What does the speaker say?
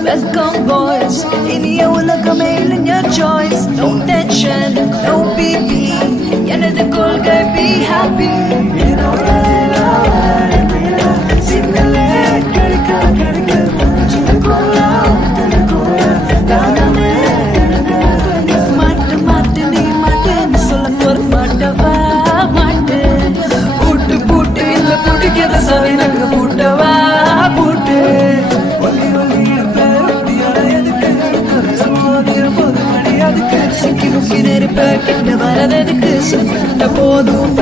welcome boys. இனிய உலகமே இல்லைங்க choice. No tension, no BP. எனது கொள்கை be happy. சின்னலே கிடைக்க கிடைக்க மாட்டு மாட்டு நீ மாட்டேன்னு சொல்ல ஒரு மாட்டவா மாட்டு பூட்டு பூட்டு இல்ல பூட்டுக்கிற சவினக்கு பூட்டவா பூட்டு ஒலி ஒலி அதுக்கு சிக்கி முக்கி நெருப்ப கிட்ட வரதுக்கு சொன்ன போதும்